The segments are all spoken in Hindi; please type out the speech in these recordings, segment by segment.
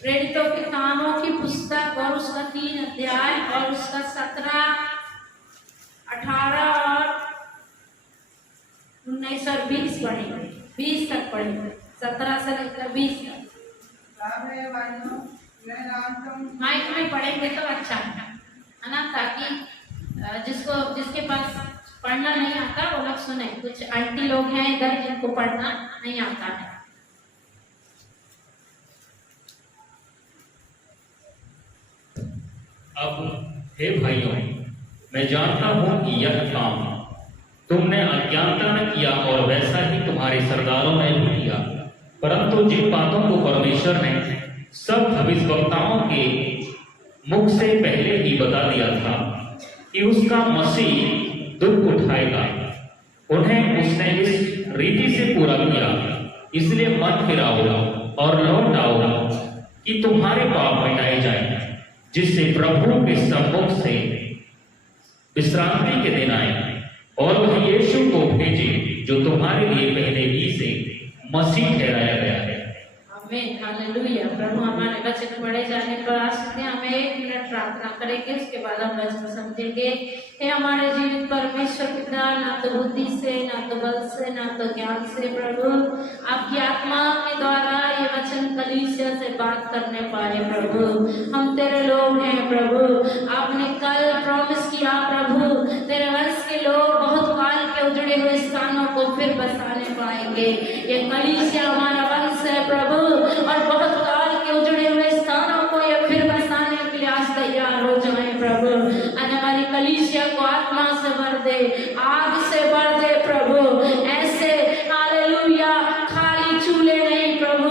प्रेरितों के कामों की पुस्तक और उसका 3 अध्याय और उसका 17, 18 और 19 और 20 पढ़ेंगे। 20 तक पढ़ेंगे, 17 से लेकर 20 तक। माइक में पढ़ेंगे तो अच्छा है ना, ताकि जिसके पास पढ़ना नहीं आता वो लोग सुने। कुछ आंटी लोग हैं इधर जिनको पढ़ना नहीं आता है। अब हे भाइयों, मैं जानता हूं कि यह काम तुमने अज्ञानता में किया और वैसा ही तुम्हारे सरदारों ने भी किया, परंतु जिन बातों को परमेश्वर ने सब भविष्यवक्ताओं के मुख से पहले ही बता दिया था कि उसका मसीह दुख उठाएगा, उन्हें उसने इस रीति से पूरा किया। इसलिए मन फिराओ और लौट आओ कि तुम्हारे पाप मिटाए जाएं, जिससे प्रभु के सम्मुख से विश्रांति के दिन आए और वह यीशु को भेजे जो तुम्हारे लिए पहले ही से मसीह ठहराया गया है। आमीन, हालेलुया। प्रभु हमारे वचन पढ़े जाने पर आस्ते हमें 1 मिनट प्रार्थना करेंगे, उसके बाद हम वचन समझेंगे। हे हमारे जीवित परमेश्वर पिता, ना तो बुद्धि से, ना तो बल से, ना तो ज्ञान से, प्रभु आपकी आत्मा के द्वारा ये वचन कलीसिया से बात करने पाए। प्रभु हम तेरे लोग हैं। प्रभु आपने कल प्रॉमिस किया प्रभु, तेरे वंश के लोग बहुत काल के उजड़े हुए स्थानों को फिर बसाने पाएंगे। ये कलीसिया हमारा वंश है प्रभु, और बहुत काल के उजड़े हुए स्थानों को ये फिर बसाने के लिए आज तैयार हो जाए प्रभु। और हमारी कलीसिया को आत्मा से भर दे, आग से भर दे प्रभु। ऐसे हालेलुया खाली चूल्हे नहीं प्रभु,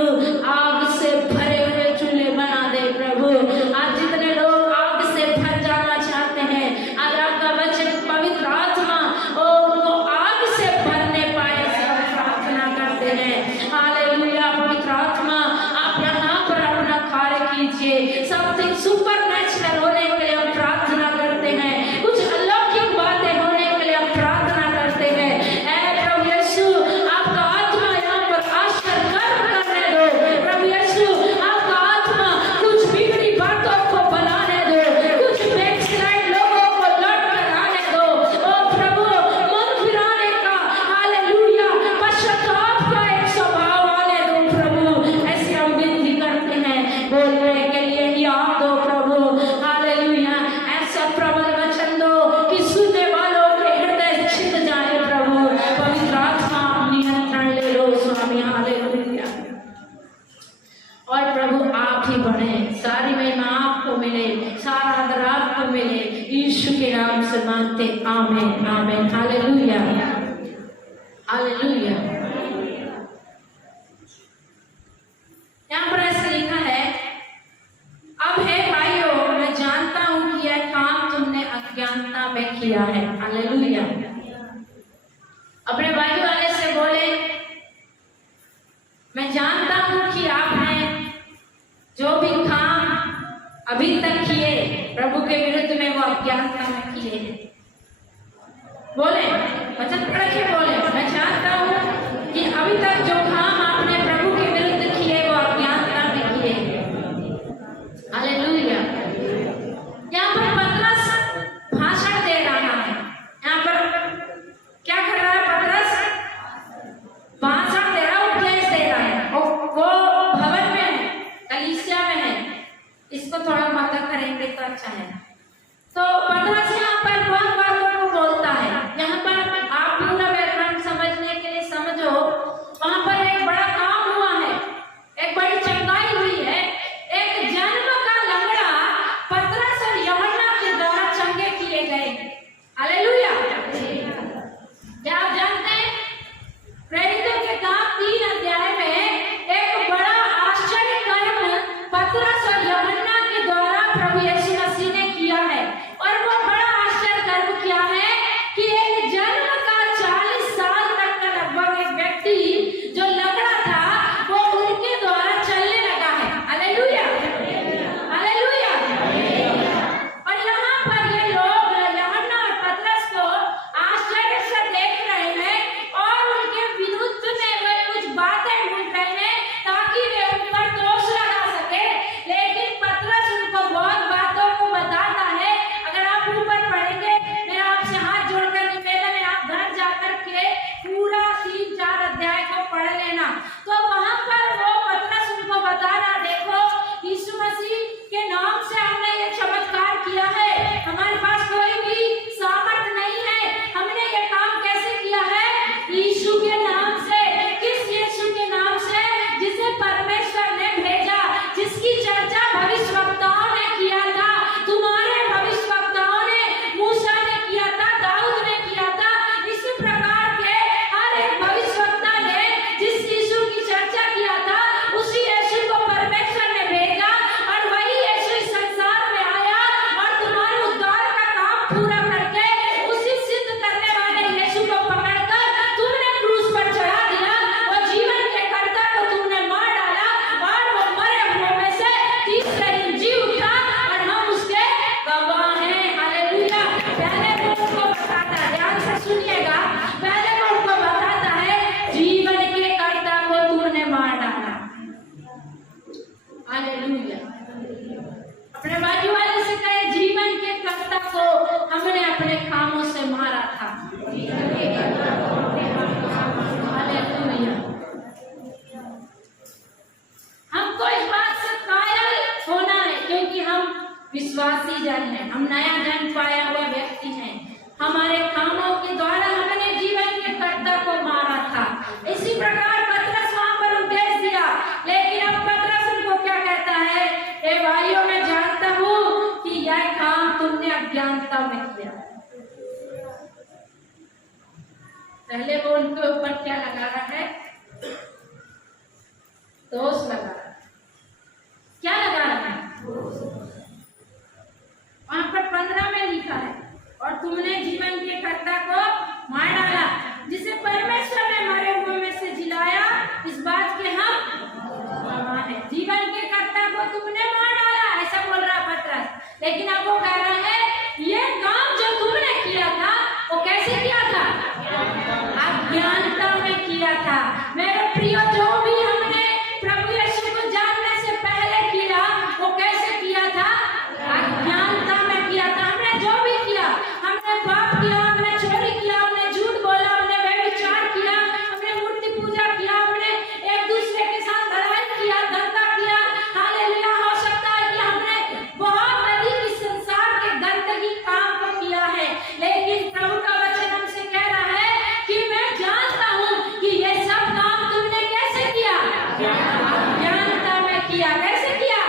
आग से भरे हुए चूल्हे बना दे प्रभु। आज जितने लोग आग से भर जाना चाहते हैं, आज आपका वचन पवित्र आत्मा उनको आग से भरने पाए, सब प्रार्थना करते हैं। हालेलुया पवित्र आत्मा आप यहाँ पर अपना कार्य कीजिए। समथिंग सुपरनैचुरल होने के लिए हम प्रार्थना करते हैं, कुछ अलौकिक बातें होने के लिए हम प्रार्थना करते हैं। ऐ प्रभु यीशु आपका आत्मा यहाँ पर आश्चर्य करने दो। प्रभु यीशु आपका आत्मा कुछ बिगड़ी बातों को बनाने दो, कुछ बैकस्लाइड लोगों को लौट कर आने दो। ओ प्रभु मन फिराने का हालेलुया पश्चाताप का एक स्वभाव आने दो प्रभु। ऐसे हम विनती करते हैं, बोलने के लिए ही आप दो प्रभु। हालेलुया ऐसा प्रबल वचन दो कि सुनने वालों के हृदय छिद जाए प्रभु। पवित्र आत्मा नियंत्रण ले लो स्वामी। हालेलुया। और प्रभु आप ही बढ़े, सारी महिमा आपको मिले, सारा आदर आपको मिले। यीशु के नाम से मांगते, आमीन आमीन। Hallelujah hallelujah. यहाँ पर ऐसे लिखा है, अब हे भाइयों मैं जानता हूं कि यह काम तुमने अज्ञानता में किया है। हालेलुया। अपने भाई वाले से बोले, मैं जानता हूं कि आपने जो भी काम अभी तक किए प्रभु के विरुद्ध में वो अज्ञानता में किए हैं। बोले वचन पढ़ के बोले, मैं जानता हूं कि अभी तक जो काम आपने प्रभु के विरुद्ध किए वो अज्ञानता में किए हैं। हालेलुया। यहाँ पर पतरस भाषण दे रहा है। यहाँ पर क्या कर रहा है पतरस? भाषण दे रहा, उपदेश दे रहा है। वो भवन में है, कलीसिया में है। इसको थोड़ा मदद करेंगे तो अच्छा है। तो पतरस यहाँ पर बहुत बातों को बोलता है। यहाँ पर आप पूरा बैकग्राउंड समझने के लिए समझो, वहां पर एक बड़ा काम हुआ है, एक बड़ी चंगाई हुई है। एक जन्म का लंगड़ा पतरस और यूहन्ना के द्वारा चंगे किए गए। हालेलुया। क्या आप जानते हैं प्रेरितों के काम 3 अध्याय में एक बड़ा आश्चर्य कर्म पतरस और यूहन्ना के द्वारा प्रभु यीशु मसीह ने किया है। और वो बड़ा आश्चर्य कर्म हालेलुया। अपने बाजू वाले से कहे, जीवन के कर्ता को हमने अपने कामों से मारा था। हालेलुया। हमको इस बात से कायल होना है, क्योंकि हम विश्वासी जन हैं, हम नया जन्म पाया हुआ व्यक्ति हैं। हमारे कामों के द्वारा हमने जीवन के कर्ता को मारा था। इसी प्रकार पतरस वहां पर उपदेश दिया, लेकिन अब पतरस उनको क्या कहता है? ए भाइयों, मैं जानता हूं कि यह काम तुमने अज्ञानता में किया। पहले वो उनके ऊपर क्या लगा रहा है? दोष लगा रहा है। क्या लगा रहा है? वहां पर 15 में लिखा है, और तुमने जीवन के कर्ता को मार डाला, जिसे परमेश्वर ने मरे हुए में से जिलाया, इस बात के हम गवाह हैं। जीवन के कर्ता को तुमने मार डाला, ऐसा बोल रहा पतरस। लेकिन अब वो कह रहा है, ये काम जो तुमने किया था, वो कैसे किया था? अज्ञानता में किया था। मेरे प्रिय, जो भी हमने प्रभु यीशु को जानने से पहले किया, वो कैसे किया था? अज्ञानता में किया था। हमने जो भी किया, हमने पाप किया, हमने चोरी किया, हमने झूठ बोला, हमने व्यभिचार किया, हमने मूर्ति पूजा किया, हमने एक दूसरे के साथ लड़ाई किया, दंगा किया। हालेलुया। हो सकता है कि हमने बहुत अधिक इस संसार के गंदगी काम को किया है, लेकिन प्रभु का वचन हमसे कह रहा है कि मैं जानता हूं कि ये सब काम तुमने कैसे किया? अज्ञानता में किया। कैसे किया?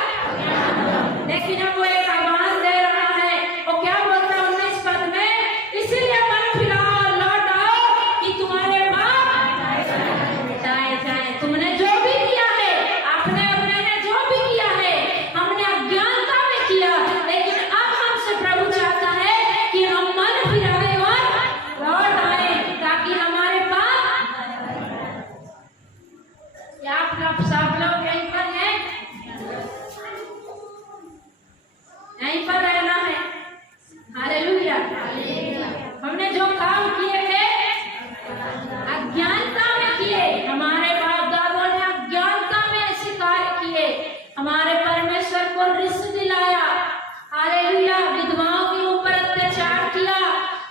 लेकिन अब वो एक आवाज दे रहा है। वो क्या बोलता है 19 पद में? इसलिए मन फिराओ और लौट आओ कि तुम्हारे पाप मिटाए जाए। तुमने जो भी किया है, आपने और मैंने जो भी किया है, हमने अज्ञानता में किया, लेकिन अब हमसे प्रभु चाहता है कि हम मन फिराए और लौट आए, ताकि हमारे पाप। क्या आप सब लोग यहीं पर हैं? यहीं पर रहना है। हालेलुया। हमने जो काम किए थे, अज्ञानता में किए। हमारे बाप दादों ने अज्ञानता में ऐसे कार्य किए, हमारे परमेश्वर को रिस दिलाया। हालेलुया। विधवाओं के ऊपर अत्याचार किया,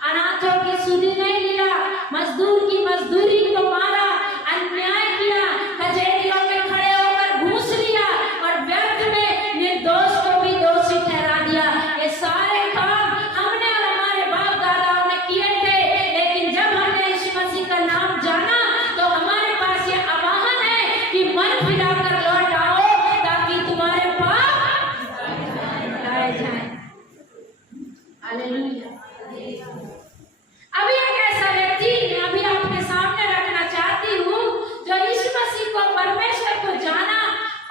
अनाथों की सुधि नहीं लिया, मजदूर की मजदूरी को मारा, अन्याय किया, कचहरियों में खड़े होकर घूस लिया, और व्यर्थ में निर्दोष को भी दोषी ठहरा दिया। ये सारे काम हमने और हमारे बाप दादाओं ने किए थे, लेकिन जब हमने यीशु मसीह का नाम जाना, तो हमारे पास ये आह्वान है कि मन फिराकर लौट आओ, ताकि तुम्हारे पाप मिटाए जाएं। हालेलुया। अभी एक ऐसा व्यक्ति मैं अभी आपके सामने रखना चाहती हूँ, जो यीशु मसीह को, परमेश्वर को जाना,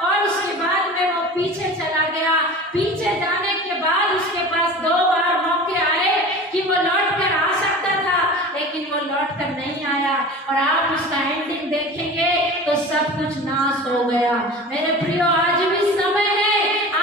और उसके बाद में वो पीछे चला गया। पीछे जाने के बाद उसके पास 2 बार मौके आए कि वो लौट कर आ सकता था, लेकिन वो लौट कर नहीं आया, और आप उसका एंडिंग देखेंगे तो सब कुछ नाश हो गया। मेरे प्रियो, आज भी समय है,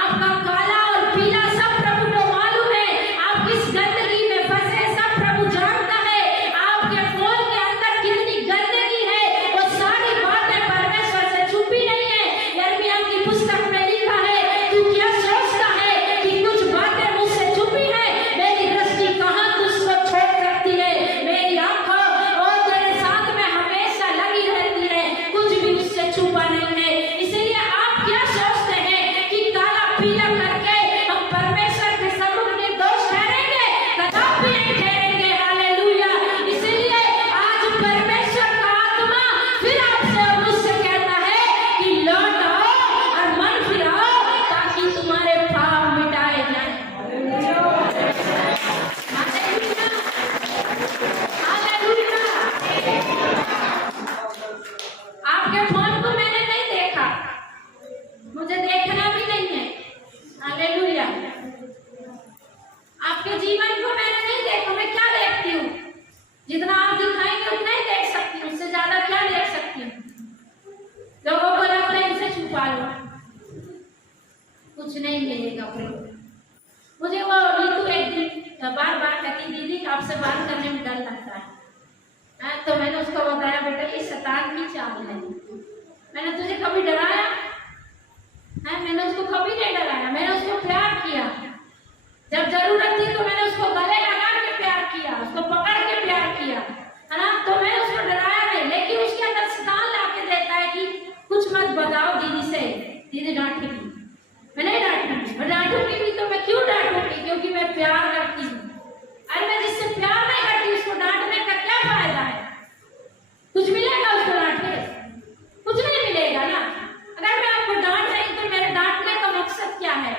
आपका काला और पीला सब प्रभु को मालूम है। आप किस गंदगी में फंसे, सब प्रभु जानता है। आपके फोन के अंदर कितनी गंदगी है, वो सारी बातें परमेश्वर से छुपी नहीं है। यिर्मयाह की पुस्तक में लिखा है, तू क्या सोचता है कि कुछ बातें मुझसे छुपी है? मेरी दृष्टि कहाँ तुझको छोड़ सकती है? मेरी आंखों और तेरे साथ में हमेशा लगी रहती है, कुछ भी उससे छुपा नहीं है। इसलिए आप क्या सोचते हैं कि काला पीला करके हम परमेश्वर के सम्मुख निर्दोष ठहरेंगे? कदापि नहीं ठहरेंगे। हालेलुया। इसलिए आज परमेश्वर का आत्मा फिर आपसे और मुझसे कहता है कि लौट आओ और मन फिराओ, ताकि तुम्हारे पाप मिटाए जाएं। हालेलुया। हालेलुया। आपके फोन को मैंने नहीं देखा, मुझे देखना भी नहीं है। हालेलुया। आपके जीवन को मैंने नहीं देखा। मैं क्या देखती हूँ? जितना आप दिखाएंगे उतना ही देख सकती हूँ, उससे ज्यादा क्या देख सकती हूँ? लोगों को लगता है इसे छुपा लो, कुछ नहीं मिलेगा। मुझे वो रीतू एक दिन बार बार कहती, दीदी आपसे बात करने में डर लगता है। तो मैंने उसको बताया, बेटा शैतान की चाल है। मैंने तुझे कभी डराया है? मैंने उसको मैं प्यार करती हूँ। अरे मैं जिससे प्यार नहीं करती उसको डांटने का क्या फायदा है? कुछ मिलेगा उसको डांट के? कुछ नहीं मिलेगा ना। अगर मैं आपको डांट रही तो मेरे डांटने का मकसद क्या है?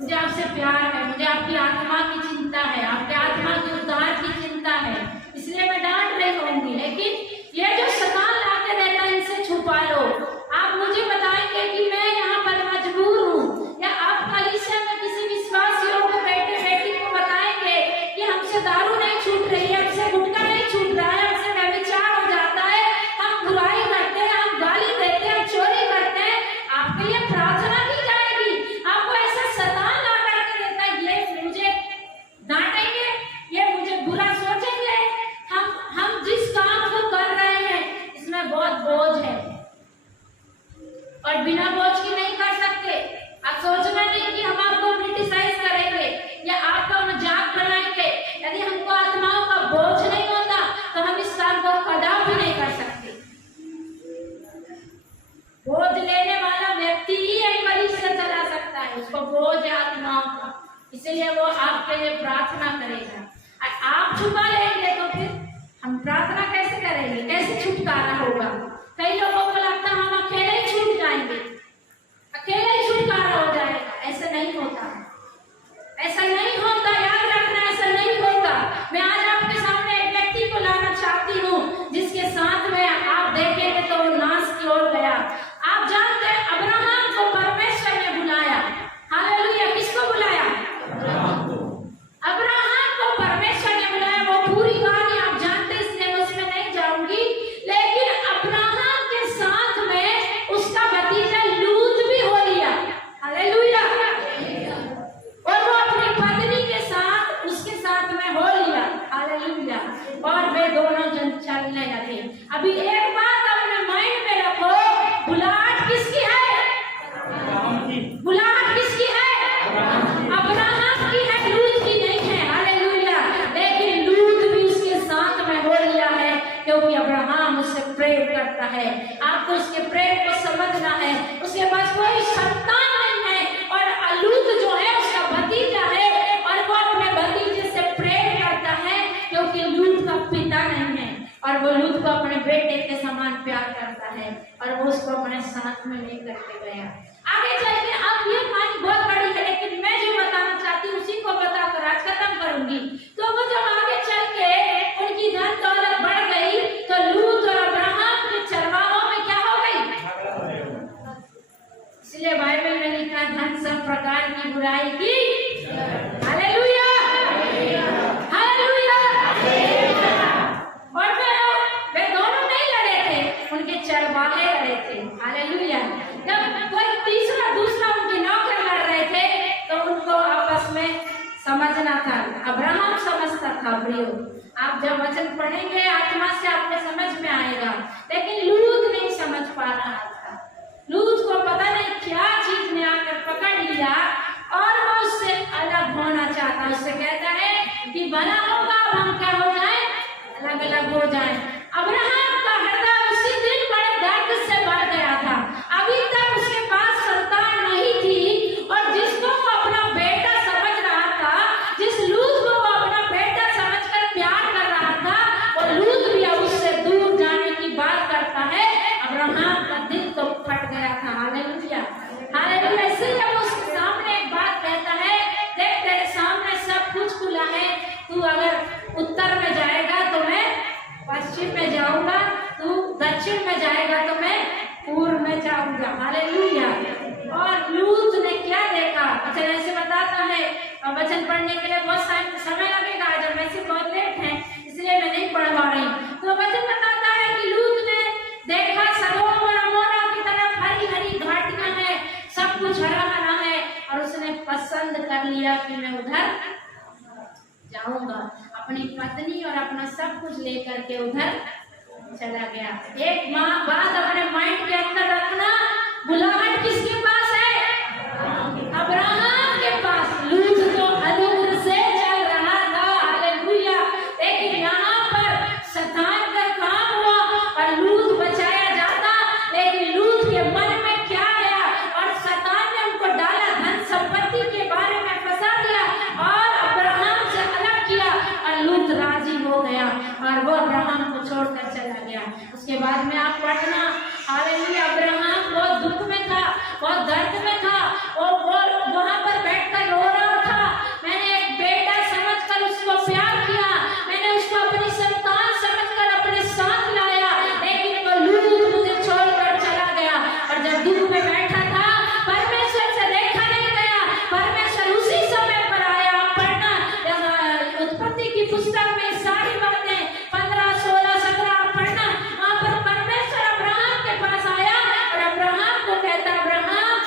मुझे आपसे प्यार है, मुझे आपकी आत्मा की चिंता है, आपके आत्मा के उद्धार की चिंता है, इसलिए मैं डांट रही होंगी। लेकिन ये जो शैतान लाके देता है, इनसे छुपा लो। आप मुझे बताएंगे कि मैं यहाँ पर मजबूर हूँ, या आप कलीसिया में किसी विश्वास योग्य बेटे बेटी को बताएंगे कि हमसे दारू नहीं छूट रही है, हमसे गुटखा नहीं छूट रहा है, हमसे व्यभिचार हो जाता है, हम बुराई करते हैं, हम गाली देते हैं, हम चोरी करते हैं, आपके लिए प्रार्थना की जाएगी। आपको ऐसा शैतान ला करके देता है, ये मुझे डांटेंगे, ये मुझे बुरा सोचेंगे। हम जिस काम को कर रहे हैं इसमें बहुत बोझ है और बिना बोझ की नहीं कर सकते। आप सोचना नहीं कि हम आपको क्रिटिसाइज करेंगे या आपका मजाक बनाएंगे। यदि हमको आत्माओं का बोझ नहीं होता तो हम इस काम को कदापि नहीं कर सकते। बोझ लेने वाला व्यक्ति ही एक कलीसिया चला सकता है, उसको बोझ है आत्माओं का, इसलिए वो आपके लिए प्रार्थना करेगा। आप छुपा लेंगे तो फिर हम प्रार्थना कैसे करेंगे? कैसे छुटकारा होगा? कई लोगों को लगता है हम अकेले ही छूट जाएंगे, अकेले ही छुटकारा हो जाएगा। ऐसा नहीं होता, ऐसा नहीं होता, याद रखना, ऐसा नहीं होता। मैं आज आपके सामने एक व्यक्ति को लाना चाहती हूँ जिसके साथ में आप देखेंगे तो वो नाश की ओर गया। आप जानते हैं अब्राहम को परमेश्वर ने बुलाया। हालेलुया! किसको बुलाया? अब्राहम को परमेश्वर ने बुलाया। वो पूरी कहानी आप जानते हैं, इसलिए मैं उसमें नहीं जाऊंगी। लेकिन अब्राहम के साथ में उसका भतीजा लूत भी हो लिया। हालेलुया! और वो अपनी पत्नी के साथ उसके साथ में हो लिया। हालेलुया! और वे दोनों जन चलने लगे। अभी एक बात अपने माइंड में रखो, बुलाहट किसकी है? बुलाहट किसकी है? अब्राहम की है, लूत की नहीं है। हालेलुया! लेकिन लूत भी उसके साथ में हो लिया है, क्योंकि अब्राहम उससे प्रेम करता है। आपको उसके प्रेम को समझना है। उसके पास कोई संतान नहीं है और लूत जो है उसका भतीजा है, और वो अपने भतीजे से प्रेम करता है क्योंकि लूत का पिता नहीं है, और वो लूत को अपने बेटे के समान प्यार करता है, और वो उसको अपने साथ में लेकर के गया। आगे चल के अब ये कहानी बहुत बड़ी है, लेकिन मैं जो बताना चाहती हूँ उसी को बताकर आज खत्म करूंगी। तो वो जब आगे चल के उनकी धन दौलत बढ़ गई तो लूत और अब्राहम के चरवाहों में क्या हो गई? इसलिए बाइबल में लिखा, धन सब प्रकार की बुराई की। हालेलुया! हालेलुया! और वे दोनों नहीं लड़े थे, उनके चरवाहे लड़े थे। हालेलुया! जब कोई तीसरा दूसरा उनकी नौकर लड़ रहे थे तो उनको आपस में समझना था। अब्राहम समझता था। प्रियो, आप जब वचन पढ़ेंगे आत्मा से आपको समझ में आएगा, लेकिन लूत नहीं समझ पा रहा था। लूत को पता नहीं क्या चीज ने आकर पकड़ लिया और वो उससे अलग होना चाहता। उससे कहता है कि बना होगा अब हम क्या हो जाए? अलग अलग हो जाए। अब्राहम का हृदय उसी दिन बड़े दर्द से भर गया था। अभी तक उसके पास संतान नहीं थी, और जिसको वो अपना बेटा समझ रहा था, जिस लूत को वो अपना बेटा समझकर प्यार कर रहा था, वो लूत भी अब उससे दूर जाने की बात करता है। अब्राहम का दिल तो फट गया था। हालेलुया! हालेलुया! इसलिए वो उसके सामने एक बात कहता है, देख तेरे सामने सब कुछ खुला है, तू अगर उत्तर में जाएगा तो मैं पश्चिम में जाऊंगा, तू दक्षिण में जाएगा तो मैं पूर्व में जाऊंगा। हालेलुया! और लूत ने क्या देखा? वचन ऐसे बताता है, और वचन पढ़ने के लिए बहुत समय लगेगा, जब वैसे बहुत लेट है इसलिए मैं नहीं पढ़ पा रही। तो वचन बताता है कि लूत ने देखा सदोम और अमोरा की तरफ हरी हरी घाटियां हैं, सब कुछ हरा हरा है, और उसने पसंद कर लिया कि मैं उधर जाऊंगा। अपनी पत्नी और अपना सब कुछ लेकर के उधर चला गया। एक बात अपने माइंड के अंदर रखना, बुलाहट किसके पास है? अब्राहम के पास। लूत तो अलूर से चल रहा था। हालेलुया! लेकिन यहाँ पर शैतान का काम हुआ और लूत बचाया जाता, लेकिन लूत के मन में क्या आया और शैतान ने उनको डाला, धन संपत्ति के बारे में फंसा दिया, और अब्राहम और वो अब्राहम को छोड़कर चला गया। उसके बाद में आप पढ़ना, हालेलुया, अब्राहम बहुत दुख में था, बहुत दर्द में था, और वो वहां पर बैठकर रो रहा था। मैंने एक बेटा समझकर उसको प्यार किया, मैंने उसको अपनी संतान समझकर अपने साथ लाया, लेकिन वो लूत मुझे छोड़कर चला गया। और जब दुख में बैठा था, परमेश्वर से देखा नहीं गया, परमेश्वर उसी समय पर आया। आप पढ़ना उत्पत्ति की पुस्तक में सारी बातें 15, 16, 17 आप पढ़ना, वहां पर परमेश्वर अब्राहम के पास आया और अब्राहम को कहता, अब्राहम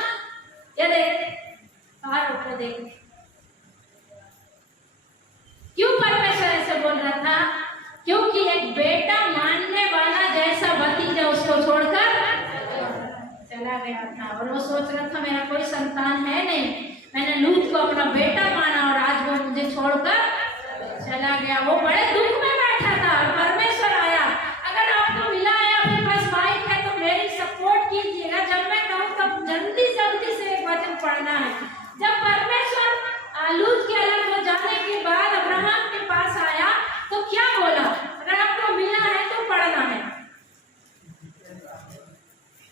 ये देख, तारों को देख। क्यों परमेश्वर ऐसे बोल रहा था? क्योंकि एक बेटा मानने वाला जैसा भतीजा उसको छोड़कर चला गया था, और वो सोच रहा था मेरा कोई संतान है नहीं, मैंने लूत को अपना बेटा माना और आज वो मुझे छोड़कर चला गया। वो बड़े दुख में बैठा था और परमेश्वर आया। अगर आपको मिला है, आपके पास माइक है, तो मेरी सपोर्ट कीजिएगा। जब मैं कहूँ तब जल्दी जल्दी से एक वचन पढ़ना है। जब परमेश्वर लूत के अलग हो जाने के बाद अब्राहम के पास आया तो क्या बोला? अगर आपको मिला है तो पढ़ना है।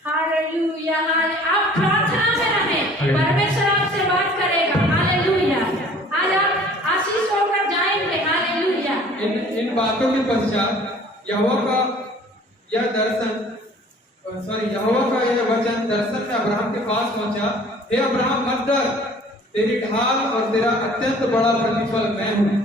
हालेलुया, आप प्रार्थना में रहें, परमेश्वर आपसे बात करेगा। हालेलुया, आज आप आशीष होकर जाएंगे। हालेलुया। इन बातों के पश्चात यहोवा का यह वचन दर्शन में अब्राहम के पास पहुंचा। हे अब्राहम, मत डर, तेरी ढाल और तेरा अत्यंत बड़ा प्रतिफल मैं हूँ।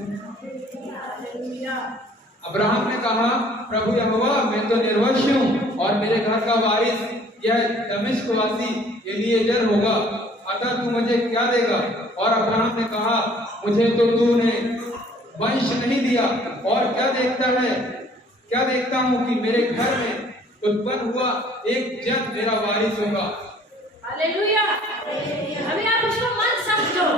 अब्राहम ने कहा, प्रभु यहोवा, मैं तो निर्वंश हूँ और मेरे घर का वारिस यह दमिश्क वासी एलीएजर होगा, अतः तू मुझे क्या देगा? और अब्राहम ने कहा, मुझे तो तूने वंश नहीं दिया, और क्या देखता हूँ कि मेरे घर में उत्पन्न हुआ एक जन मेरा वारिस होगा। हालेलुया। अभी आप उसको मन समझो,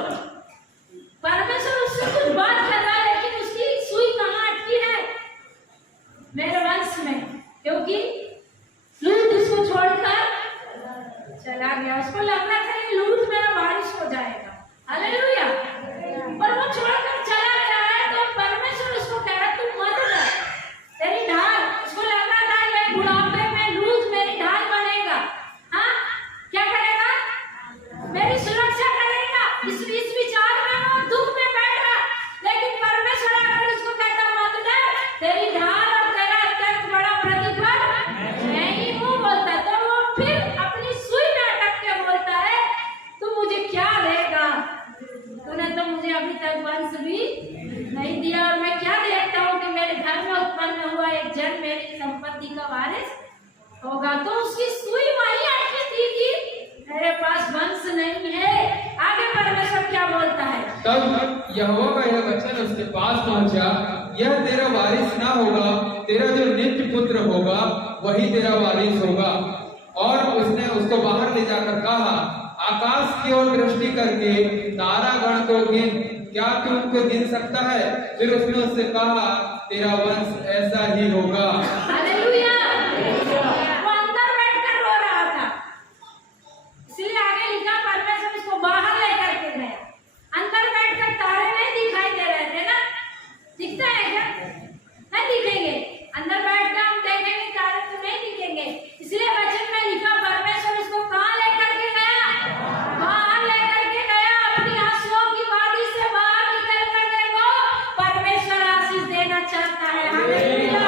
परमेश्वर उससे कुछ बात कर रहा है, लेकिन उसकी सुई कहाँ अटकी है? मेरे वंश में, क्योंकि लूत उसको छोड़कर चला गया। उसको लग रहा था कि लूत मेरा वारिस हो जाएगा। हालेलुया। पर वो छोड़कर चला गया है, तो परमेश्वर उसको कह रहा, तू मत डर, तेरी ढाल। उसको लग रहा था ये बुढ़ापे में लूत मेरी ढाल बनेगा। हाँ, क्या करेगा? मेरी सुरक्षा करेगा। इस विचार में वो दुख में बैठा, लेकिन परमेश्वर अगर उसको कहता, मत डर, तेरी ढाल और तेरा अत्यंत बड़ा प्रतिफल मैं ही हूँ बोलता, तो वो फिर अपनी सुई में अटक के बोलता है, तू मुझे क्या देगा? तूने तो मुझे अभी तक वंश भी नहीं दिया, और मैं क्या देखता हूँ कि मेरे घर में उत्पन्न हुआ एक जन मेरी संपत्ति का वारिस होगा। तो उसकी सुई वही अटकी थी कि मेरे पास वंश नहीं है। आगे परमेश्वर क्या बोलता है? तब यहोवा का यह वचन उसके पास पहुंचा, यह तेरा वारिस ना होगा, तेरा जो नित्य पुत्र होगा वही तेरा वारिस होगा। और उसने उसको बाहर ले जाकर कहा, आकाश की ओर दृष्टि करके तारागण को गिन, क्या तू उनको गिन सकता है? फिर उसने उससे कहा, तेरा वंश ऐसा ही होगा। हालेलुया। वो अंदर बैठकर रो रहा था, इसलिए आगे लिखा, परमेश्वर उसको बाहर लेकर के गया। अंदर बैठकर तारे नहीं दिखाई दे रहे थे ना? दिखता है क्या? नहीं दिखेंगे। अंदर बैठकर हम देखेंगे तारे तो नहीं दिखेंगे। इसलिए वचन में लिखा, परमेश्वर उसको कहाँ लेकर के गया? बाहर लेकर के गया। अपनी आंसुओं की वादी से बाहर निकल कर देखो, परमेश्वर आशीष देना चाहता है। Hallelujah,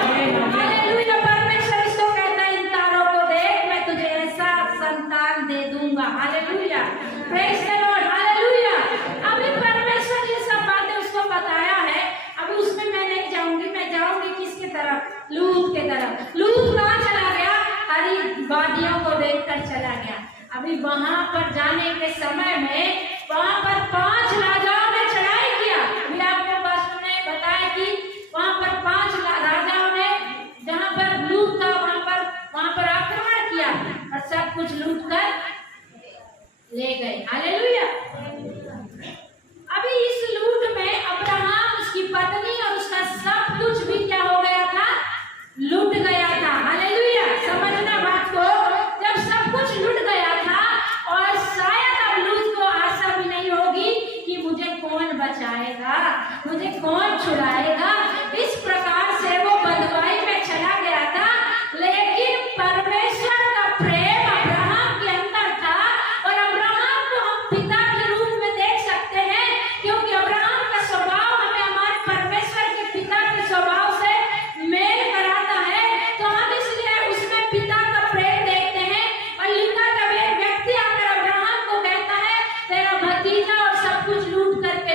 hallelujah. परमेश्वर इसको कहता है, इन तारों को देख, मैं तुझे ऐसा संतान दे दूंगा। Hallelujah, praise the Lord. Hallelujah. अभी परमेश्वर ये सब बातें उसको बताया है। अभी उसमें मैं नहीं जाऊंगी, मैं जाऊंगी किसके तरफ? लूत के तरफ। लूत कहाँ चला गया? हरी वादियों को देखकर चला गया। अभी वहां पर जाने के समय में वहां पर 5 राजाओं ने चढ़ाई किया। अभी आपको पास्टर ने बताया कि वहां पर 5 राजाओं ने, जहां पर लूत था वहां पर आक्रमण किया और सब कुछ लूट कर ले गए। हालेलुया। अभी इस लूट में अब्राहम, उसकी पत्नी और उसका सब कुछ भी क्या हो गया था? लूट गया था। हालेलुया। समझना बात को, जब सब कुछ लूट गया था और शायद अब लूत को आशा भी नहीं होगी कि मुझे कौन बचाएगा, मुझे कौन छुड़ाएगा, इस प्रकार से वो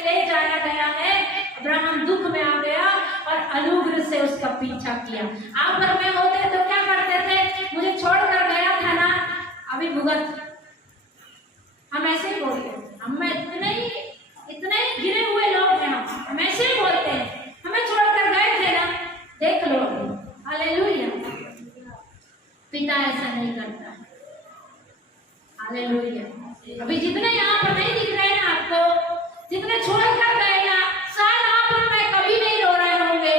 ले जाया गया है, अब्राहम दुख में आ गया और अनुग्रह से उसका पीछा किया। आप घर में होते तो क्या करते थे? मुझे छोड़कर गया था ना, अभी भुगत। हम ऐसे ही बोलते हैं, हम इतने ही गिरे हुए लोग हैं, हम ऐसे ही बोलते हैं, हमें छोड़कर गए थे ना, देख लो। हालेलुया। पिता ऐसा नहीं करता है। हालेलुया। अभी जितने यहाँ पर नहीं दिख रहे हैं ना आपको, जितने छोड़कर गए ना, शायद आप और मैं कभी नहीं रो रहे होंगे,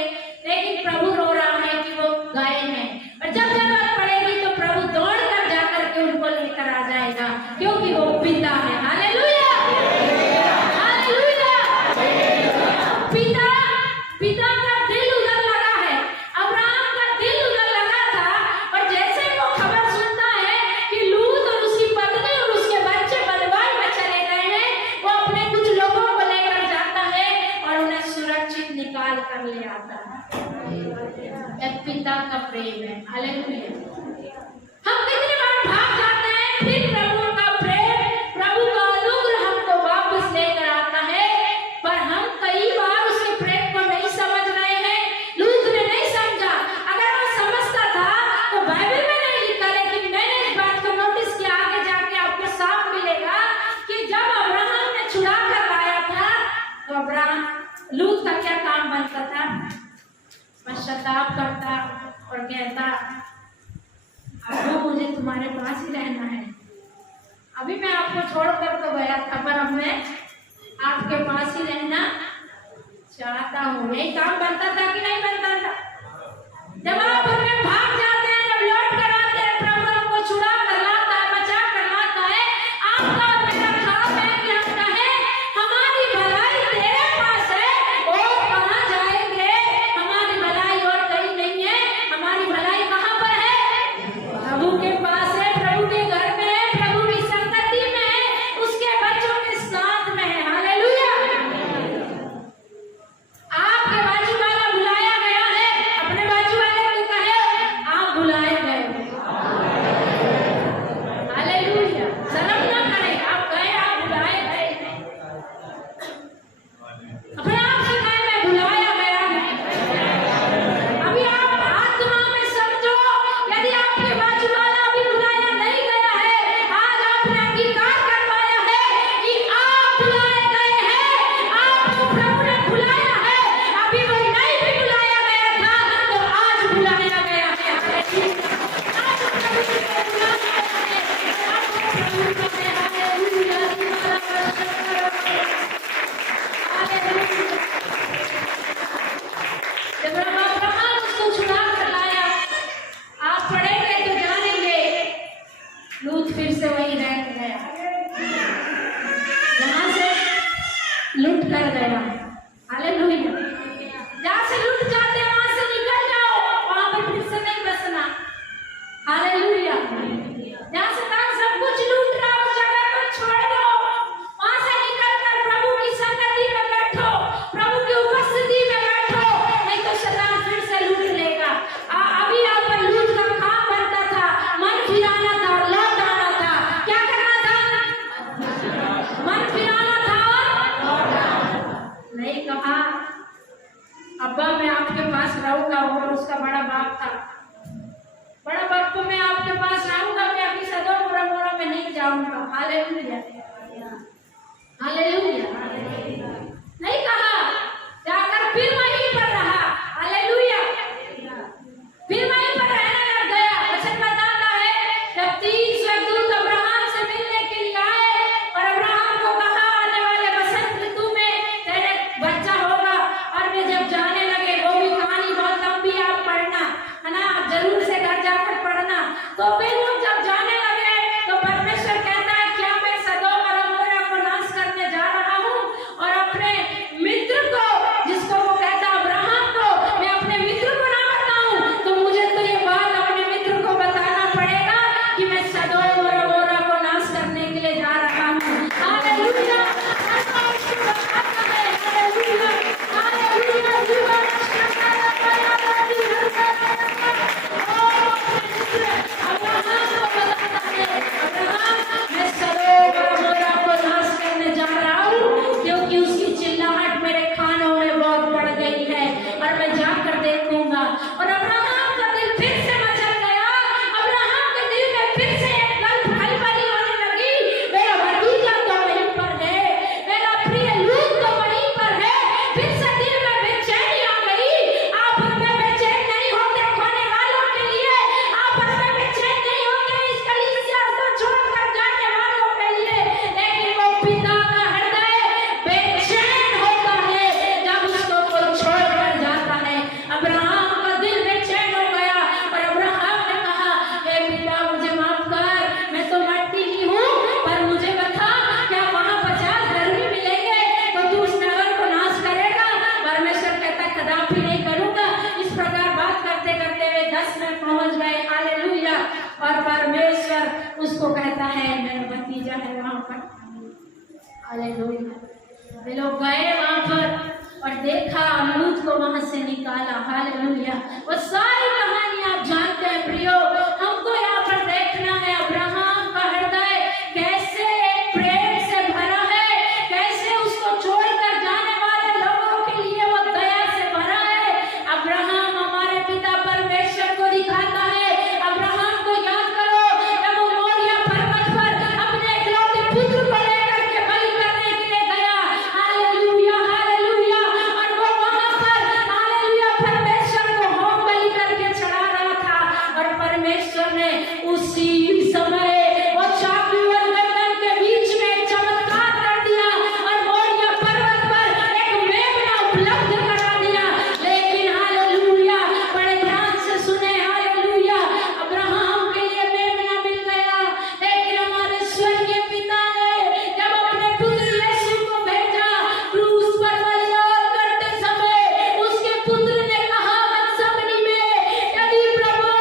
लेकिन प्रभु रो रहा है कि वो गए हैं, और जब जरूरत पड़ेगी तो प्रभु दौड़ कर जाकर के उनको लेकर आ जाएगा, क्योंकि वो पिता है। Hallelujah, hallelujah. पिता का दिल उधर लगा है, अब्राहम का दिल उधर लगा था, और जैसे वो खबर सुनता है कि लूत और उसकी पत्नी और उसके बच्चे बलवान में चले गए हैं, वो अपने कुछ लोगों को लेकर जाता है और उन्हें सुरक्षित निकाल कर ले आता है। एक पिता का प्रेम है। हालेलुया। हम कितनी बार भाग जाते हैं, फिर प्रभु का प्रेम, प्रभु का अनुग्रह हमको वापस लेकर आता है, पर हम कई बार उसके प्रेम को नहीं समझ रहे हैं। लूत ने नहीं समझा। अगर वो समझता था तो बाइबल में नहीं लिखा, लेकिन मैंने इस बात को नोटिस किया, आगे जाके आपको साफ मिलेगा कि जब अब्राहम ने छुड़ा कर लाया था तो अब्राहम लूत का क्या काम बनता था? पश्चाताप करता और कहता, अब मुझे तुम्हारे पास ही रहना है। अभी मैं आपको छोड़कर तो गया था, पर अब मैं आपके पास ही रहना चाहता हूँ। यही काम बनता था कि नहीं बनता था? जब आप हमें भाग जाते हैं, जब लौट कर आते हैं, प्रभु आपको छुड़ा कर लाता है, बचा कर लाता है। आपका और मेरा काम है कि हम कहें, हमारी भलाई तेरे पास है, और कहाँ जाएंगे? हमारी भलाई और कहीं नहीं है। हमारी भलाई कहाँ पर है? प्रभु के पास है, प्रभु के घर में है, प्रभु की संगति में है, उसके बच्चों के साथ में है। हालेलुया। आपके बाजू वाला बुलाया गया है, अपने बाजू वाले को कहे, आप बुलाए गए। हालेलुया। शर्म ना करें, आप गए, आप बुलाए गए। अपने आप से कहे, मैं बुलाया गया है। अभी आप आत्मा में समझो, यदि आपके बाजू वाला अभी बुलाया नहीं गया है, आज आपने अंगीकार करवाया है कि आप बुलाए गए हैं, आपको प्रभु ने बुलाया है। अभी वो नहीं भी बुलाया गया था तो आज बुलाया गया है। आज प्रभु ने बुलाया है, आज प्रभु ने हालेलुया तुम्हारा वर्षन हालेलुया। जब अब्राहम उसको छुड़ा कर लाया, आप पढ़ेंगे तो जानेंगे, लूत फिर से वही रह गया जहां से लूट कर गया। हालेलुया। जहां से लूट जाते हैं वहां से निकल जाओ, वहां पर फिर से नहीं बसना। हालेलुया। जहां से सब कुछ लूट रहा है, उस जगह को छोड़ दो, वहां से निकल कर प्रभु की संगति में बैठो, प्रभु की उपस्थिति में बैठो, नहीं तो शैतान फिर से लूट लेगा। अभी यहाँ पर लूट का काम बनता था, मन फिराना था और लौट आना था। क्या करना था? मन फिराना था और हालेलुया। वे लोग गए वहां पर और देखा, लूत को वहां से निकाला। हालेलुया। वो सारी कहानी आप जानते हैं प्रियो। हमको यहाँ पर देखना है अब्राहम का हृदय कैसे प्रेम से भरा है, कैसे उसको छोड़कर जाने वाले लोगों के लिए वो दया से भरा है। अब्राहम हमारे पिता परमेश्वर को दिखाता है। अब्राहम को याद करो जब वो मोरिया पर्वत पर अपने इकलौते पुत्र को लेकर के बलि करने के लिए गया। Hallelujah, hallelujah. और वो वहां पर हालेलुया परमेश्वर को होम बलि करके चढ़ा रहा था और परमेश्वर ने उसी समय वो चाकू और गर्दन के बीच में एक चमत्कार कर दिया और मोरिया पर्वत पर एक मेमना उपलब्ध करा दिया। लेकिन हालेलुया बड़े ध्यान से सुने, हालेलुया अब्राहम के लिए मेमना मिल गया, लेकिन हमारे स्वर्गीय पिता ने जब अपने पुत्र यीशु को भेजा क्रूस पर बलिदान करते समय उसके पुत्र ने कहा गत्सेमनी में, यदि प्रभु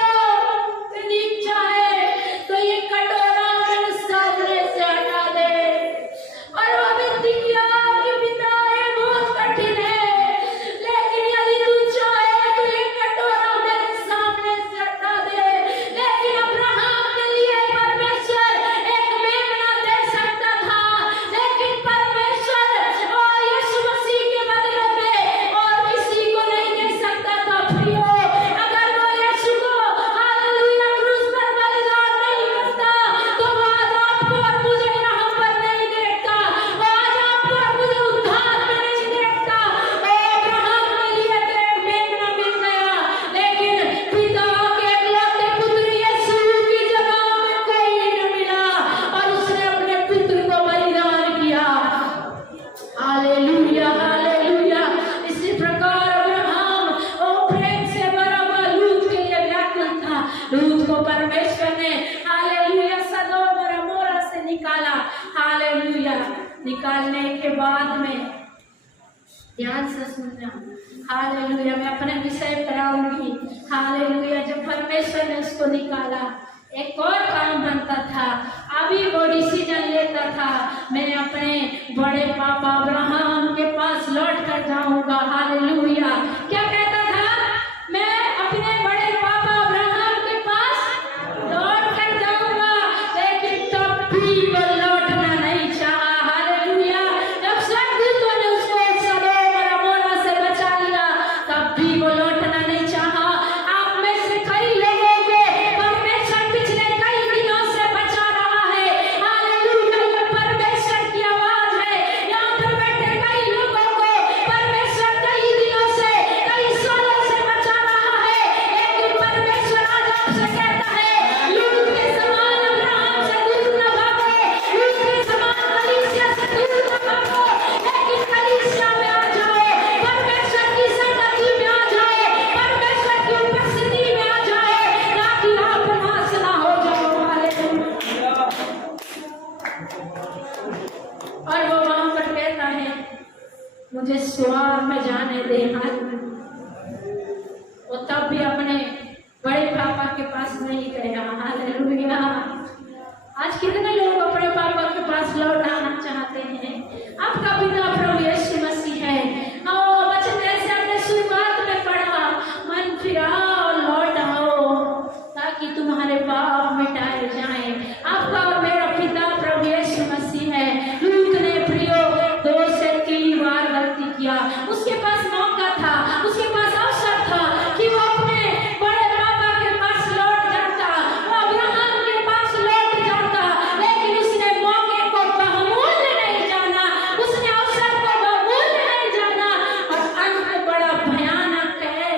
तेरी इच्छा है तो ये कटोरा मेरे सामने से हटा दे। और वो विनती किया कि पिता ये बहुत कठिन है, लेकिन यदि तू चाहे तो ये कटोरा मेरे सामने से हटा दे। लेकिन अब्राहम के लिए परमेश्वर एक मेमना दे सकता था, लेकिन परमेश्वर और यीशु मसीह के बदले में और किसी को नहीं दे सकता था। प्रियो, अगर वो यीशु को हालेलुया क्रूस पर बलिदान नहीं करता तो वो आज आपको और मुझे यहाँ पर नहीं देखता, वो आज आपको और मुझे उद्धार में नहीं देखता। अब्राहम के लिए तो एक मेमना मिल गया, लेकिन पिता के इकलौते पुत्र यीशु की जगह में कोई न मिला और उसने अपने पुत्र को बलिदान किया। Hallelujah, hallelujah. इसी प्रकार अब्राहम वो प्रेम से भरा हुआ लूत के लिए व्याकुल था। लूत को परमेश्वर ने हालेलुया सदोम और अमोरा से निकाला। हालेलुया। निकालने के बाद में ध्यान से सुनना, हालेलुया मैं अपने विषय पर आऊंगी। हालेलुया जब परमेश्वर ने उसको निकाला एक और काम बनता था, अभी वो डिसीजन लेता था, मैं अपने बड़े पापा अब्राहम के पास लौट कर जाऊंगा। हालेलुया। क्या कहता था? मैं अपने बड़े पापा अब्राहम के पास लौट कर जाऊंगा, लेकिन तब भी वो लौटना नहीं चाहा। हालेलुया। जब स्वर्गदूतों ने उसको सदोम और अमोरा से बचा लिया, तब भी वो लौटना नहीं चाहा। आप में से कई लोगों को परमेश्वर पिछले कई दिनों से बचा रहा है। हालेलुया। ये परमेश्वर की आवाज है। यहाँ पर बैठे कई लोगों को परमेश्वर कई दिनों से, कई सालों से बचा रहा है, लेकिन परमेश्वर आज आपसे कहता है लूत के समान अब्राहम से दूर न भागो, लूत के समान कलीसिया से दूर न भागो, लेकिन कलीसिया में आ जाओ, परमेश्वर की संगति में आ जाओ, परमेश्वर की उपस्थिति में आ जाओ, ताकि आप नाश ना हो जाओ। हालेलुया। और वो वहां पर कहता है मुझे स्वर्ग में जाने दे। हालेलुया। वो तब भी अपने बड़े पापा के पास नहीं गया। हालेलुया। आज कितने लोग अपने पापा के पास लौट आना चाहते हैं। आपका पिता प्रभु यीशु मसीह है। बचन जैसे हमने शुरुआत में पढ़ा, मन फिराओ लौट आओ ताकि तुम्हारे पाप मिटाए जाएं। आपका और मेरा पिता प्रभु यीशु मसीह है। लूत ने प्रियो 2 से 3 बार गलती किया। उसके पास मौका था, उसके पास अवसर था कि वो अपने बड़े पापा के पास लौट जाता, वो अब्राहम के पास लौट जाता, लेकिन उसने मौके को बहुमूल्य नहीं जाना, उसने अवसर को बहुमूल्य नहीं जाना और अंत बड़ा भयानक है।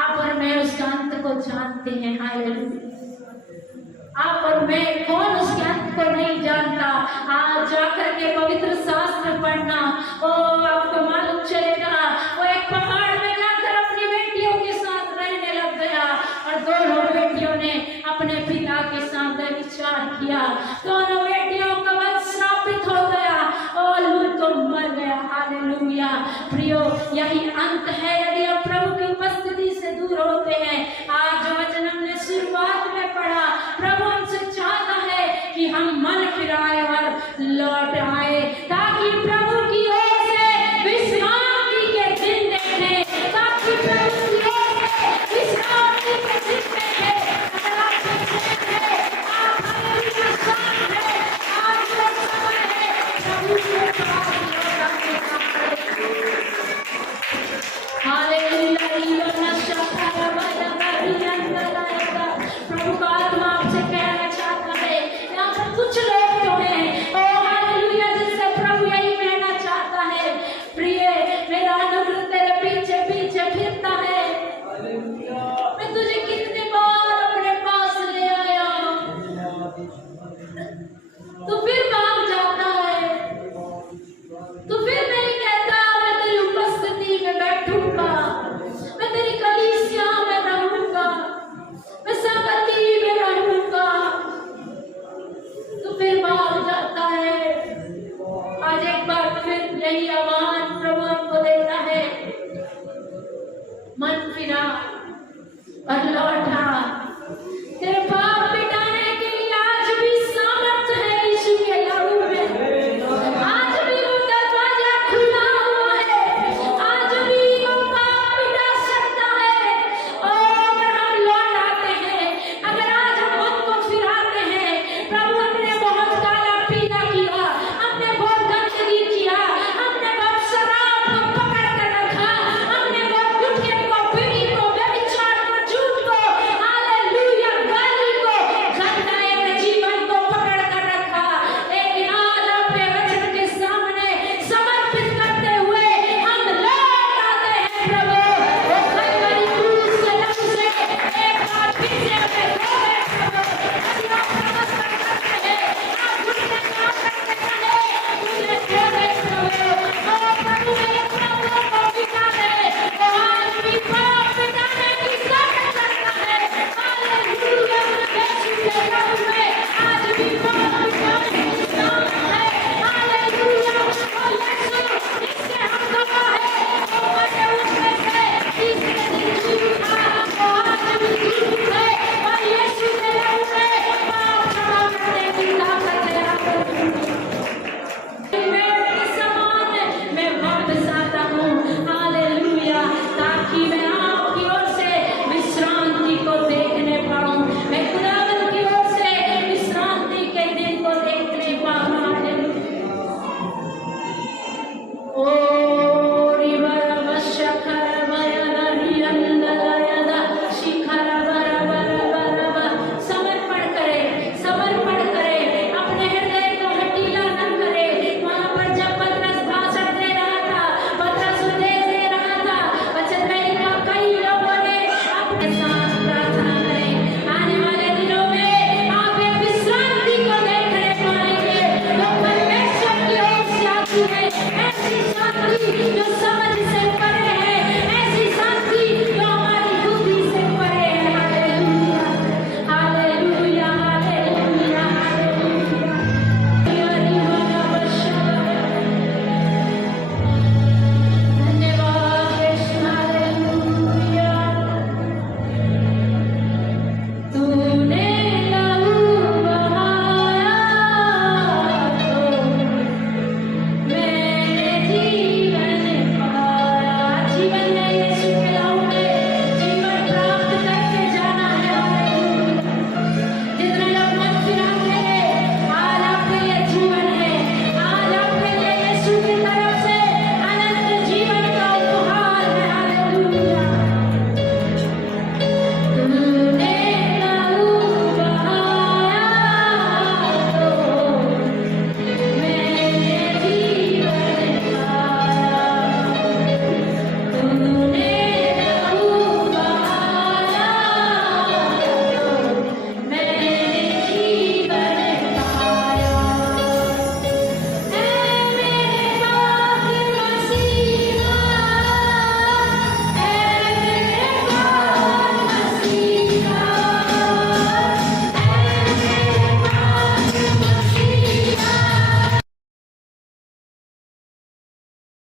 आप और मैं उसका अंत को जानते हैं। हालेलुया। आप और मैं कौन उसके अंत को नहीं जानता। आज जाकर के पवित्र शास्त्र पढ़ना, ओ आपको मालूम चलेगा वो एक पहाड़ में जाकर अपनी बेटियों के साथ रहने लग गया और दोनों बेटियों ने अपने पिता के साथ विचार किया, दोनों बेटियों का वंश श्रापित हो गया और लूत तो मर गया। हालेलुया। प्रियो यही अंत है। यदि आप प्रभु की उपस्थिति से दूर होते हैं